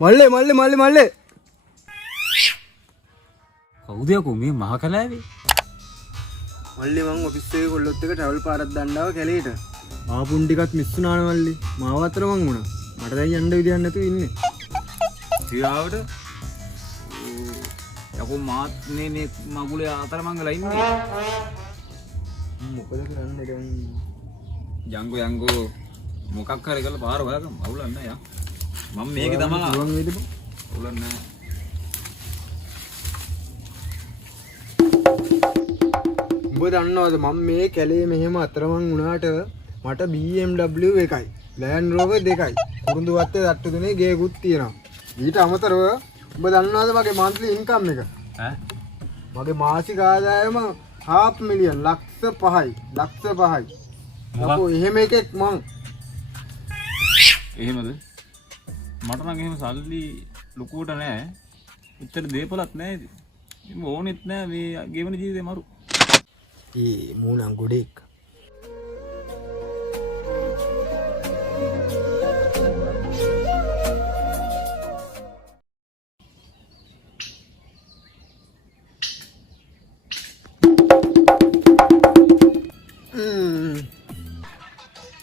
මල්ලේ කවුද යකෝ මේ මහ කලාවේ? මල්ලේ මං ඔෆිස් එකේ කොල්ලොත් එක්ක ට්‍රැවල් පාරක් දාන්නව කැලේට. ආපුන් ටිකක් මිස් වුණානේ මල්ලේ. මාව අතර මං වුණා. මට දැන් යන්න විදියක් නැතුව ඉන්නේ. සියාවට යකෝ මාත් මේ මගුලේ අතර මංගලා ඉන්නේ. මොකද කරන්නේ දැන්? යංගෝ මොකක් හරි කරලා පාර හොයාගමු. අවුලක් නැහැ යා. මම මේකේ තමයි පුළුවන් වේද බං? අවුලක් නැහැ. උඹ දන්නවද මම මේ කැලේ මෙහෙම අතරමං වුණාට මට BMW එකයි Land Rover දෙකයි කුරුඳු වත්තේ තට්ටු තුනේ ගේකුත් තියෙනවා. ඊට අමතරව උඹ දන්නවද මගේ monthly income එක? ඈ මගේ මාසික ආදායම $500,000 ලක්ෂ 5යි. අපෝ එහෙම එකෙක් මං. එහෙමද? මට නම් එහෙම සල්ලි ලොකුවට නැහැ. උත්තර දෙපලක් නැහැ. මේ ඕනෙත් නැහැ මේ ගෙවන ජීවිතේ මරු. ඒ මූණන් ගොඩෙක්.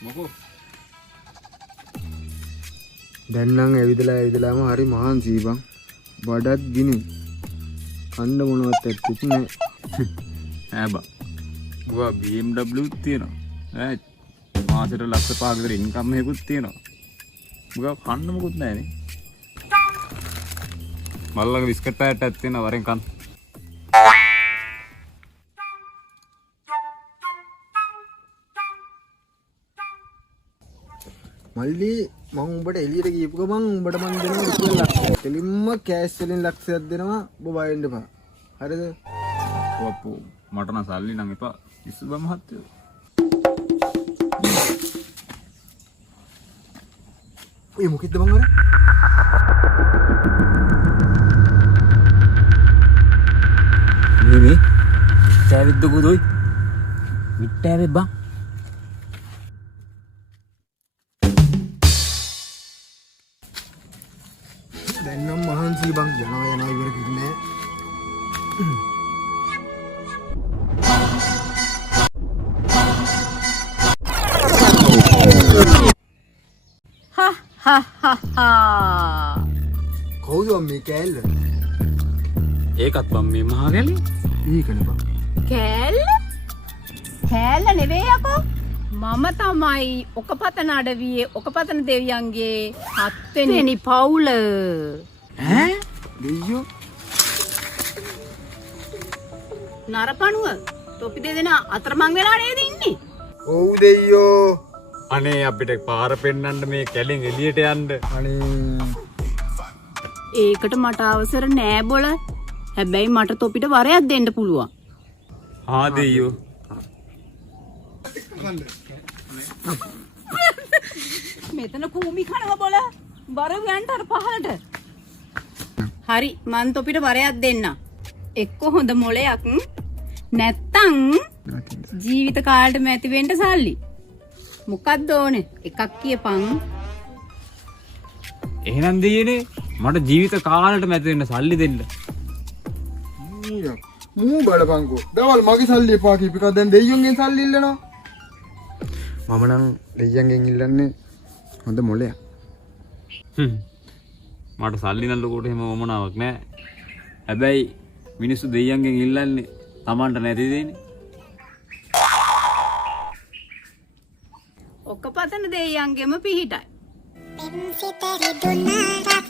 මොකෝ දැන් නම් ඇවිදලාම හරි මහන්සි බං. බඩත් ගිනි. කන්න මොනවත් ඇත්තෙත් නෑ. ඈ බා. බුවා BMW තියෙනවා. ඈ මාසෙට ලක්ෂ 5ක විතර ඉන්කම් එකකුත් තියෙනවා. බුවා කන්න මොකුත් නැහැනේ. මල්ලගේ බිස්කට් පැකට් තියෙනවා වරෙන් කන්න. මල්ලි මම උඹට එළියට ගියපු ගමන් උඹට මම දෙනවා රුපියල් ලක්ෂයක්. කෙලින්ම කෑෂ් වලින් ලක්ෂයක් දෙනවා. ඔබ බය වෙන්න එපා. හරිද? ඔප්පෝ මට නම් සල්ලි නම් එපා. ඉස්සු බම් මහත්තයෝ. ඔය මොකෙද්ද බං අර? මේ තෑවිද්ද කොදොයි? මිට්ටෑවේ බං. දැන් නම් මහන්සි බං යනවා ඉවර කිව්නේ. කවුද මේ කෑල්ල? ඒකත් බම් මේ මහා කැලේ. ඊකනේ බං. කෑල්ල නෙවෙයි යකෝ. මම තමයි ඔකපතන අඩවියේ ඔකපතන දෙවියන්ගේ 7 වෙනි පවුල. ඈ? දෙයියෝ. නරපණුව තොපි දෙදෙනා අතරමං වෙලා නේද ඉන්නේ? ඔව් දෙයියෝ. අනේ අපිට පාර පෙන්නන්න මේ කැලෙන් එළියට යන්න. අනේ ඒකට මට අවසර නෑ බොල. හැබැයි මට තොපිට වරයක් දෙන්න පුළුවන්. ආ දෙයියෝ. මෙතන කූමි කනව බොල. බර යන්න අර පහලට. හරි මං තොපිට වරයක් දෙන්න. එක්ක හොඳ මොලයක් නැත්තම් ජීවිත කාලෙටම ඇති වෙන්න සල්ලි. මොකක්ද ඕනේ? එකක් කියපන්. එහෙනම් දෙයියනේ මට ජීවිත කාලෙට මැද වෙන්න සල්ලි දෙන්න. මූ බලපංකෝ. දවල් මගේ සල්ලි එපා කීප එක දැන් දෙයියන්ගෙන් සල්ලි ඉල්ලනවා. මම නම් දෙයියන්ගෙන් ඉල්ලන්නේ හොඳ මොලයක්. මට සල්ලි නම් ලොකුට එහෙම වමනාවක් නෑ. හැබැයි මිනිස්සු දෙයියන්ගෙන් ඉල්ලන්නේ Tamanට නැති දෙන්නේ. ඔකපතන දෙයියන්ගෙම පිහිටයි. Pensi teri dunar